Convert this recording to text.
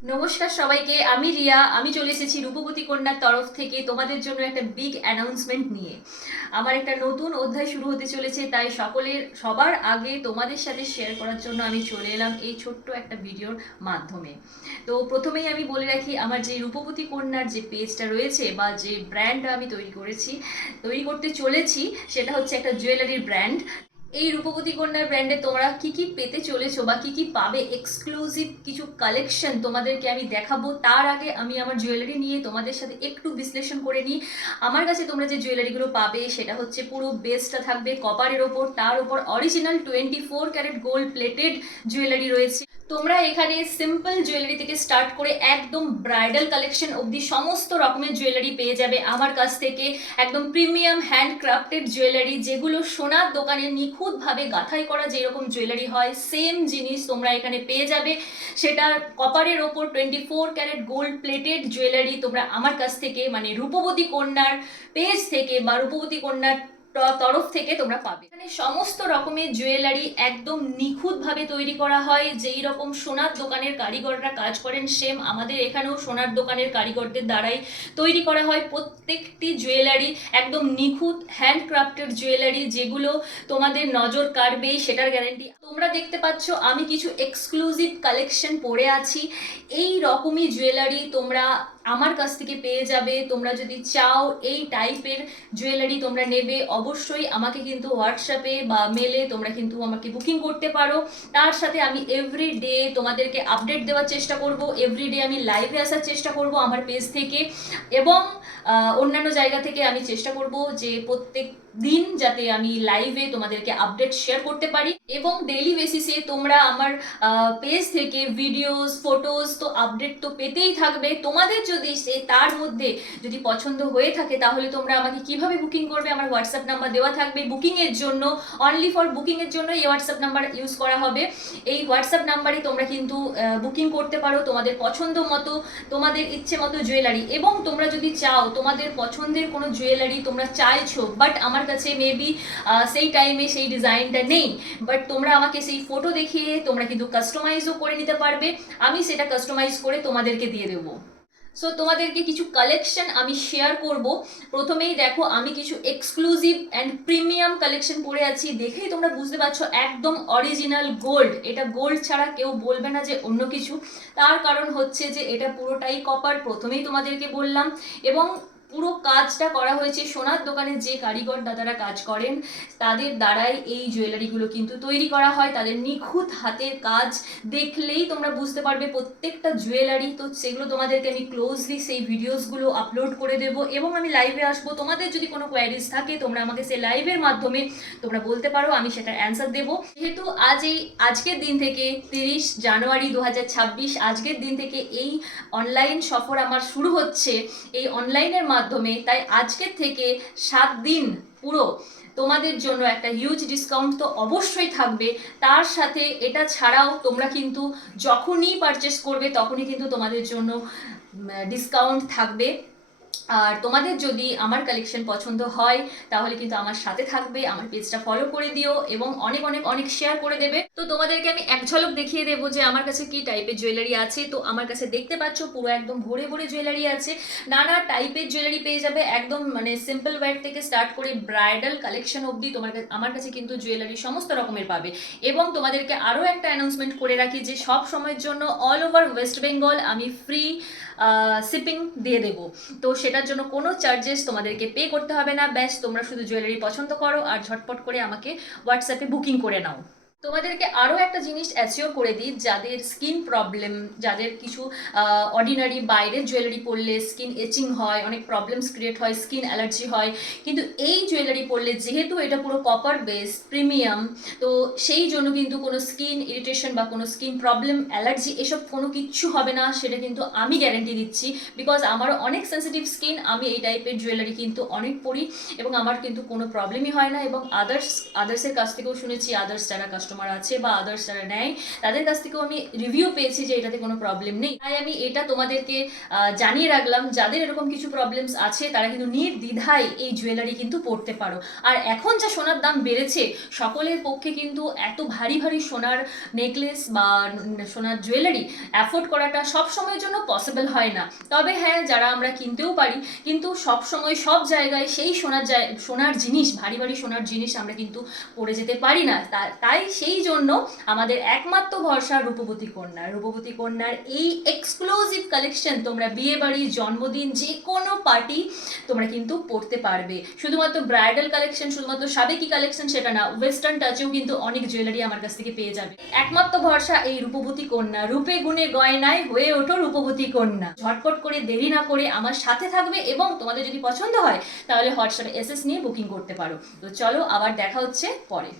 নমস্কার সবাইকে, আমি রিয়া। আমি চলে এসেছি রূপবতী কন্যার তরফ থেকে তোমাদের জন্য একটা বিগ অ্যানাউন্সমেন্ট নিয়ে। আমার একটা নতুন অধ্যায় শুরু হতে চলেছে, তাই সবার আগে তোমাদের সাথে শেয়ার করার জন্য আমি চলে এলাম এই ছোট্ট একটা ভিডিওর মাধ্যমে। তো প্রথমেই আমি বলে রাখি, আমার যে রূপবতী কন্যার যে পেজটা রয়েছে বা যে ব্র্যান্ড আমি তৈরি করতে চলেছি, সেটা হচ্ছে একটা জুয়েলারির ব্র্যান্ড। এই রূপবতী কন্যার ব্র্যান্ডে তোমরা কি কি পেতে চলেছো বা কি কি পাবে, এক্সক্লুসিভ কিছু কালেকশন তোমাদেরকে আমি দেখাবো। তার আগে আমি আমার জুয়েলারি নিয়ে তোমাদের সাথে একটু বিশ্লেষণ করে নিই। আমার কাছে তোমরা যে জুয়েলারিগুলো পাবে সেটা হচ্ছে পুরো বেসটা থাকবে কপারের ওপর, তার ওপর original 24 carat gold plated jewellery রয়েছে। তোমরা এখানে সিম্পল জুয়েলারি থেকে স্টার্ট করে একদম ব্রাইডাল কালেকশন অবধি সমস্ত রকমের জুয়েলারি পেয়ে যাবে আমার কাছ থেকে। একদম প্রিমিয়াম হ্যান্ডক্রাফটেড জুয়েলারি, যেগুলো সোনার দোকানে নিখুঁতভাবে গাঁথাই করা যেরকম জুয়েলারি হয়, সেম জিনিস তোমরা এখানে পেয়ে যাবে। সেটা কপারের ওপর 24 ক্যারেট গোল্ড প্লেটেড জুয়েলারি তোমরা আমার কাছ থেকে, মানে রূপবতী কন্যার পেজ থেকে বা রূপবতী কন্যার তরফ থেকে তোমরা পাবে। এখানে সমস্ত রকমের জুয়েলারি একদম নিখুঁতভাবে তৈরি করা হয়। যেই রকম সোনার দোকানের কারিগররা কাজ করেন, সেম আমাদের এখানেও সোনার দোকানের কারিগরদের দ্বারাই তৈরি করা হয় প্রত্যেকটি জুয়েলারি। একদম নিখুঁত হ্যান্ডক্রাফটেড জুয়েলারি, যেগুলো তোমাদের নজর কাড়বেই, সেটার গ্যারান্টি। তোমরা দেখতে পাচ্ছ আমি কিছু এক্সক্লুসিভ কালেকশন পরে আছি। এই রকমই জুয়েলারি তোমরা আমার কাছ থেকে পেয়ে যাবে। তোমরা যদি চাও এই টাইপের জুয়েলারি তোমরা নেবে, অবশ্যই আমাকে কিন্তু হোয়াটসঅ্যাপে বা মেলে তোমরা কিন্তু আমাকে বুকিং করতে পারো। তার সাথে আমি এভরিডে তোমাদেরকে আপডেট দেওয়ার চেষ্টা করব, এভরিডে আমি লাইভে আসার চেষ্টা করব আমার পেজ থেকে, এবং অন্যান্য জায়গা থেকে আমি চেষ্টা করব যে প্রত্যেক দিন যাতে আমি লাইভে তোমাদেরকে আপডেট শেয়ার করতে পারি। এবং ডেইলি বেসিসে তোমরা আমার পেজ থেকে ভিডিওস, ফটোস তো আপডেট তো পেতেই থাকবে। তোমাদের যদি তার মধ্যে যদি পছন্দ হয়ে থাকে, তাহলে তোমরা আমাকে কিভাবে বুকিং করবে, আমার হোয়াটসঅ্যাপ নাম্বার দেওয়া থাকবে বুকিংয়ের জন্য। অনলি ফর বুকিংয়ের জন্য এই হোয়াটসঅ্যাপ নাম্বার ইউজ করা হবে। এই হোয়াটসঅ্যাপ নাম্বারে তোমরা কিন্তু বুকিং করতে পারো তোমাদের পছন্দ মতো, তোমাদের ইচ্ছে মতো জুয়েলারি। এবং তোমরা যদি চাও তোমাদের পছন্দের কোনো জুয়েলারি তোমরা চাইছো, বাট আমার কাছে মেবি সেই টাইমে সেই ডিজাইনটা নেই, বাট তোমরা আমাকে সেই ফটো দেখিয়ে তোমরা কিন্তু কাস্টমাইজও করে নিতে পারবে। আমি সেটা কাস্টমাইজ করে তোমাদেরকে দিয়ে দেবো। সো তোমাদেরকে কিছু কালেকশন আমি শেয়ার করব। প্রথমেই দেখো, আমি কিছু এক্সক্লুসিভ অ্যান্ড প্রিমিয়াম কালেকশন পরে আছি। দেখেই তোমরা বুঝতে পারছো একদম অরিজিনাল গোল্ড। এটা গোল্ড ছাড়া কেউ বলবে না যে অন্য কিছু। তার কারণ হচ্ছে যে এটা পুরোটাই কপার, প্রথমেই তোমাদেরকে বললাম। এবং পুরো কাজটা করা হয়েছে সোনার দোকানে যে কারিগর দাদারা কাজ করেন, তাদের দ্বারাই এই জুয়েলারিগুলো কিন্তু তৈরি করা হয়। তাদের নিখুঁত হাতের কাজ দেখলেই তোমরা বুঝতে পারবে প্রত্যেকটা জুয়েলারি। তো সেগুলো তোমাদেরকে আমি ক্লোজলি সেই ভিডিওসগুলো আপলোড করে দেব, এবং আমি লাইভে আসবো। তোমাদের যদি কোনো কোয়ারিজ থাকে, তোমরা আমাকে সেই লাইভের মাধ্যমে তোমরা বলতে পারো, আমি সেটার অ্যান্সার দেবো। যেহেতু আজকের দিন থেকে 30 জানুয়ারি 2026, আজকের দিন থেকে এই অনলাইন সফর আমার শুরু হচ্ছে এই অনলাইনের মাধ্যমে, তাই আজকের থেকে 7 দিন পুরো তোমাদের জন্য একটা হিউজ ডিসকাউন্ট তো অবশ্যই থাকবে। তার সাথে এটা ছাড়াও তোমরা কিন্তু যখনই পারচেস করবে তখনই কিন্তু তোমাদের জন্য ডিসকাউন্ট থাকবে। আর তোমাদের যদি আমার কালেকশন পছন্দ হয়, তাহলে কিন্তু আমার সাথে থাকবে, আমার পেজটা ফলো করে দিও এবং অনেক অনেক অনেক শেয়ার করে দেবে। তো তোমাদেরকে আমি এক ঝলক দেখিয়ে দেবো যে আমার কাছে কি টাইপের জুয়েলারি আছে। তো আমার কাছে দেখতে পাচ্ছ পুরো একদম ভরে ভরে জুয়েলারি আছে। নানা টাইপের জুয়েলারি পেয়ে যাবে, একদম মানে সিম্পল ওয়্যার থেকে স্টার্ট করে ব্রাইডাল কালেকশন অবধি আমার কাছে কিন্তু জুয়েলারি সমস্ত রকমের পাবে। এবং তোমাদেরকে আরও একটা অ্যানাউন্সমেন্ট করে রাখি যে সব সময়ের জন্য অল ওভার ওয়েস্ট বেঙ্গল আমি ফ্রি শিপিং দিয়ে দেবো। তো সেটার জন্য কোনো চার্জেস তোমাদেরকে পে করতে হবে না। ব্যাস তোমরা শুধু জুয়েলারি পছন্দ করো আর ঝটপট করে আমাকে হোয়াটসঅ্যাপে বুকিং করে নাও। তোমাদেরকে আরও একটা জিনিস অ্যাসিওর করে দিই, যাদের স্কিন প্রবলেম, যাদের কিছু অর্ডিনারি বাইরের জুয়েলারি পরলে স্কিন এচিং হয়, অনেক প্রবলেমস ক্রিয়েট হয়, স্কিন অ্যালার্জি হয়, কিন্তু এই জুয়েলারি পরলে যেহেতু এটা পুরো কপার বেস প্রিমিয়াম, তো সেই জন্য কিন্তু কোনো স্কিন ইরিটেশন বা কোনো স্কিন প্রবলেম, অ্যালার্জি এসব কোনো কিচ্ছু হবে না। সেটা কিন্তু আমি গ্যারেন্টি দিচ্ছি, বিকজ আমারও অনেক সেন্সিটিভ স্কিন। আমি এই টাইপের জুয়েলারি কিন্তু অনেক পরি এবং আমার কিন্তু কোনো প্রবলেমই হয় না। এবং আদার্সের কাছ থেকেও শুনেছি, আদার্স যারা কাস্টমার কাস্টমার আছে বা আদার্স যারা নেয় তাদের কাছ থেকেও আমি রিভিউ পেয়েছি যে এটাতে কোনো প্রবলেম নেই। তাই আমি এটা তোমাদেরকে জানিয়ে রাখলাম, যাদের এরকম কিছু প্রবলেমস আছে তারা কিন্তু নির্দ্বিধায় এই জুয়েলারি কিন্তু পরতে পারো। আর এখন যা সোনার দাম বেড়েছে, সকলের পক্ষে কিন্তু এত ভারী ভারী সোনার নেকলেস বা সোনার জুয়েলারি অ্যাফোর্ড করাটা সব সময়ের জন্য পসিবল হয় না। তবে হ্যাঁ, যারা আমরা কিনতেও পারি, কিন্তু সব সময় সব জায়গায় সেই সোনার জিনিস, ভারী ভারী সোনার জিনিস আমরা কিন্তু পরে যেতে পারি না। তাই সেই জন্য আমাদের একমাত্র ভরসা রূপবতী কন্যা। রূপবতী কন্যার এই এক্সক্লুসিভ কালেকশন তোমরা বিয়ে বাড়ি, জন্মদিন, যে কোনো পার্টি তোমরা কিন্তু পরতে পারবে। শুধুমাত্র ব্রাইডাল কালেকশন, শুধুমাত্র সাবেকি কালেকশন সেটা না, ওয়েস্টার্ন টাচেও কিন্তু অনেক জুয়েলারি আমার কাছ থেকে পেয়ে যাবে। একমাত্র ভরসা এই রূপবতী কন্যা। রূপে গুণে গয়নায় হয়ে ওঠো রূপবতী কন্যা। ঝটপট করে দেরি না করে আমার সাথে থাকবে, এবং তোমাদের যদি পছন্দ হয় তাহলে হোয়াটসঅ্যাপে এসএস নিয়ে বুকিং করতে পারো। তো চলো, আবার দেখা হচ্ছে পরে।